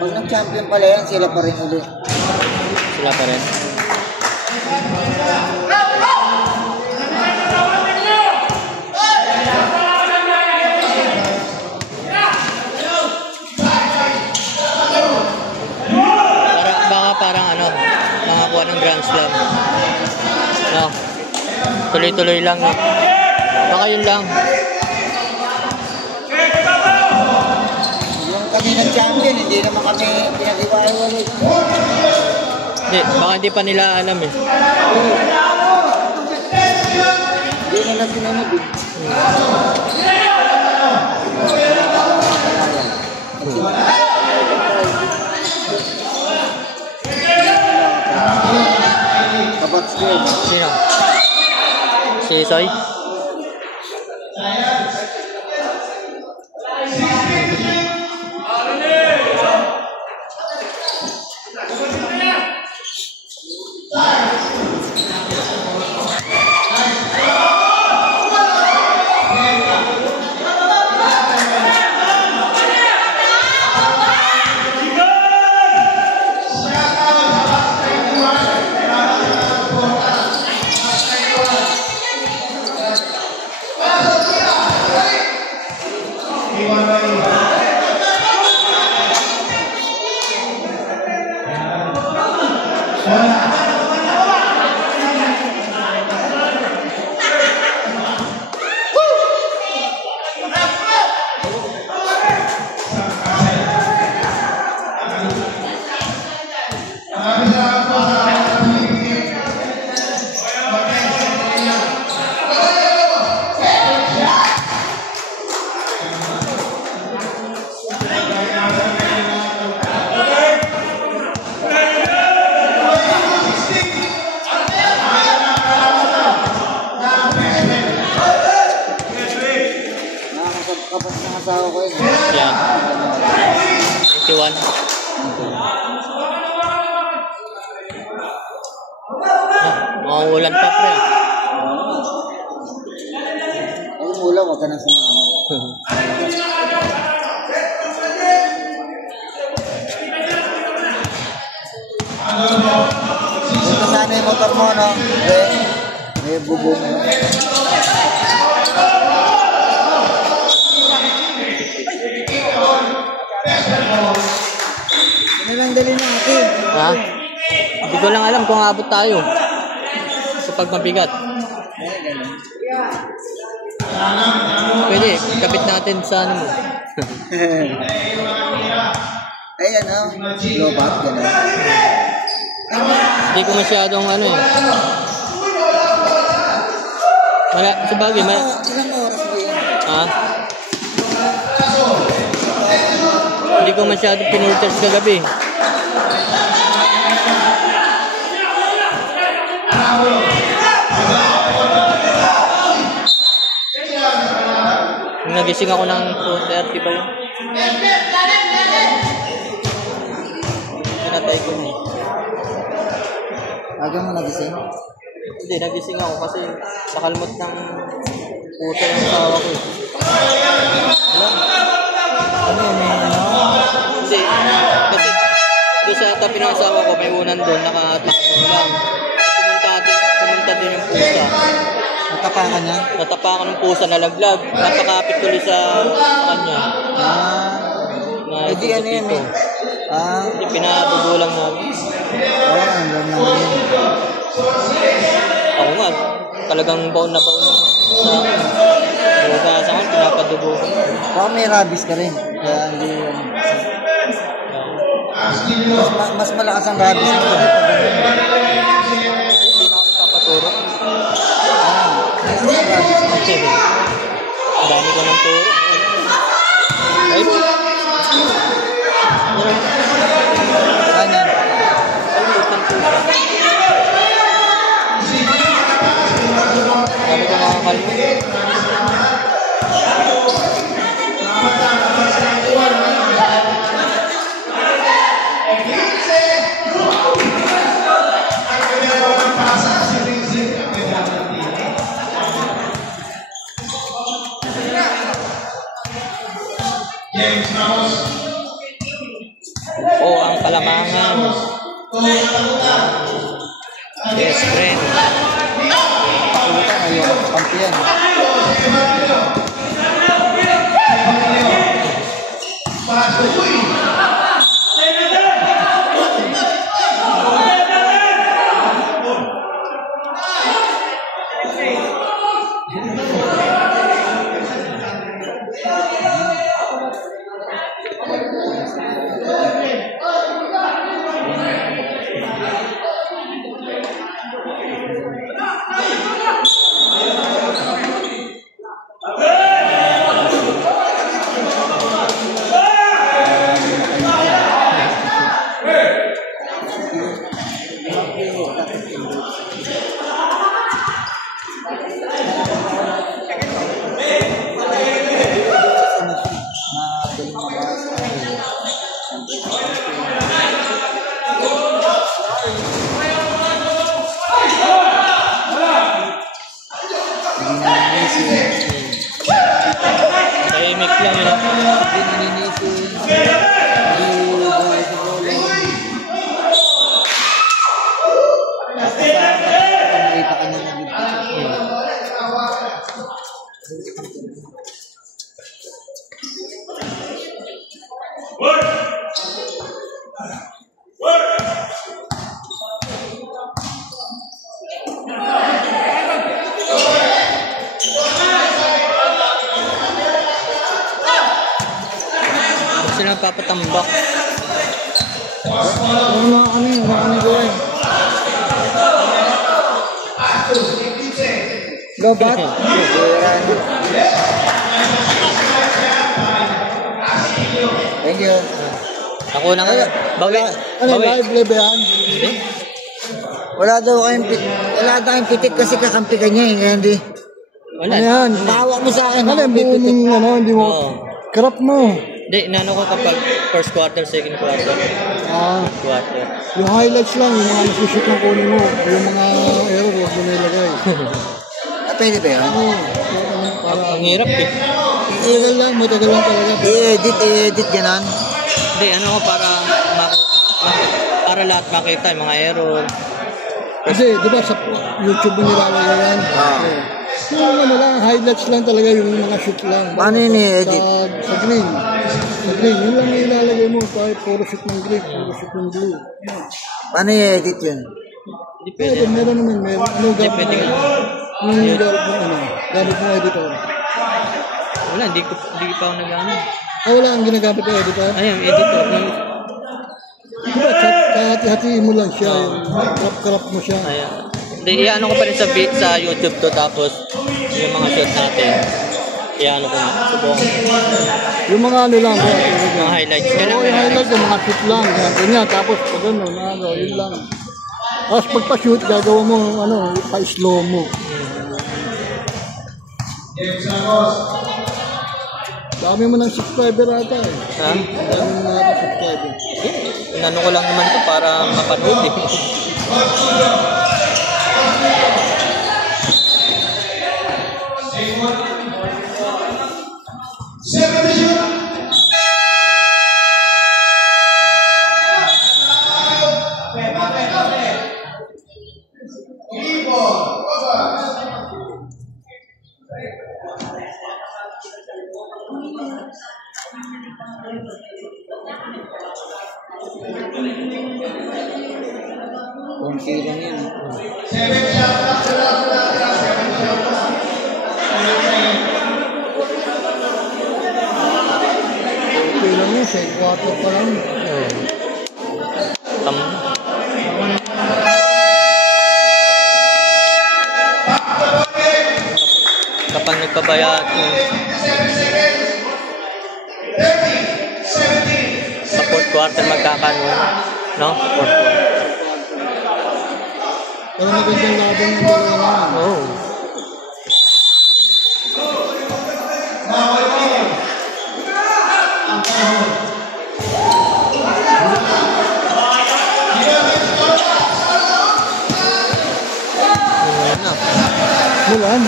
Pag nag-champion pala yan, sila pa rin ulit. Sila pa rin. Parang ano, makakuha ng Grand Slam. No. Tuloy-tuloy lang, no. Baka yun lang. Kami nag-champion, hindi naman kami pinag-iwalay. Hindi, baka hindi pa nila alam eh. Hindi na sinunod eh. Kabats ko yun. Sino? Si Soy? Kapag nangasawa ko yun. Yeah. 91. Mga ulan pa pre. Ay, ulan, wag ka nang sumama. yung motor mo, no? May bubong, no? Ano lang dali natin? Ha? Hindi ko lang alam kung aabot tayo. Sa pagmabigat. Pwede, kapit natin sa ano mo. Ayan, no? Low back, gano'n. Hindi ko masyadong ano eh. Sa bagay, Ilang oras ba yun? ha? Hindi ko masyadong pinulters kagabi. Nagising ako ng 2:30 ba yun? Pinatay ko na eh. Aga mo nagising? Hindi, nagising ako kasi nakalmot ng puso ng asawa ko eh. Ano yun, Hindi, kasi doon sa tabi ng asawa ko, may unan doon, nakatakong lang. Pumunta din yung pusa. natapakan niya? Natapakan ng pusa, nalaglag. Napakapit tuloy sa kanya. Na Hindi ano yun eh. Hindi, pinabubulang namin. Ang ganda naman yun. Ako nga, talagang baon na baon sa akin. Buga sa akin, pinapadugo. Baka may rabies ka rin. Kaya hindi yun. Mas malakas ang rabies mo. Hindi na ako nagpapaturo. Mas rabies mo. Ang dami ko ng turo. Ay, Saan yan? Sabi ko makakalmo. Oh, ang Kalamangan. Best friend. Puta, ayaw. Kampiyan. Tahimik lang yun. Hindi naninisin. Hindi bola-bola. Nakita ka na nagiging. Sila papatambak. Ano kami gawin? Lobat? Thank you. Ako na nga. Bawi. Ano, Bawi. live yan? Hindi. Wala tayong pitik kasi kakampi ka niya eh. Kaya hindi. Wala. Ano yan? Bawa mo sa akin. Ano, buo mong hindi mo. Oo. Krap mo. Hindi, inano ko kapag first quarter, second quarter. Quarter. Yung highlights lang, yung mga nasushoot na kunin mo. Yung mga error, huwag mo na ilagay. Pwede ba yan? Ang hirap eh. Matagal lang talaga. I-edit, ganon. Hindi, ano ko para lahat makita yung mga error. Kasi, di ba sa YouTube mo nilalagay yan? Yung ano lang, highlights lang talaga, yung mga shoot lang. Paano yun i-edit? Sa green. Sa green, yun lang yung ilalagay mo. Kahit puro shoot ng green, puro shoot ng blue. Yan. Paano i-edit yun? Hindi pwede. Meron naman, meron. Ano Hindi pwede nga. Yung gamit mo editor. Wala, hindi pa ako nag-ano. Wala ang ginagamit ng editor. Ayun, editor. Diba, hati-hatiin mo lang siya. Crop mo siya. Ayan. Hindi, iano ko pa rin sa YouTube to, tapos yung mga shot natin. Iano ko na. Subukan. Yung mga ano lang. Mga highlights. Oo, yung highlights, yung mga shoot lang. Ganyan, tapos pag ano, yun lang. Tapos pagpa-shoot, gagawa mo, pa-slow mo. Dami mo ng subscriber ata eh. Ha? Dami mo ng subscriber. Inano ko lang naman to para mapanood eh. Konti lang yan. Okay lang yun, sa water pa lang. Kapag nagpabayat sa fourth quarter magkakaroon, no? Fourth quarter. Pero magandang laban ng dalawa. Oh. Mulan.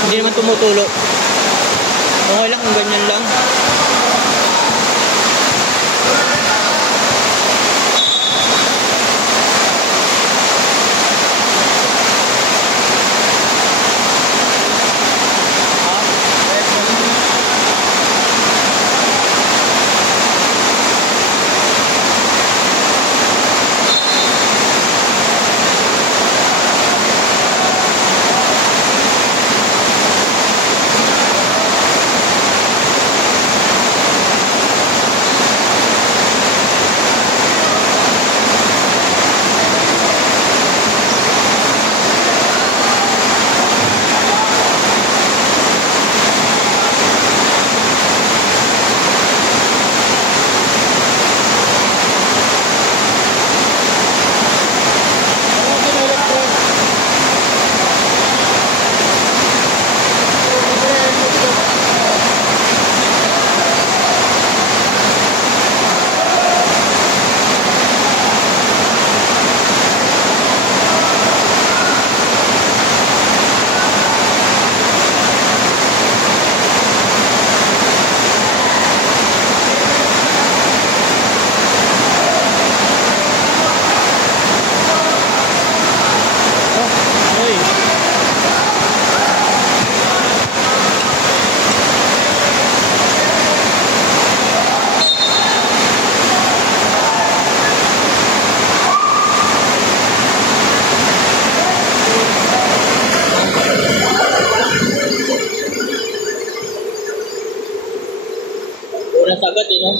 Hindi naman tumutulo. Okay lang kung ganyan lang. Walang sagat eh, no?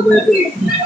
Thank you.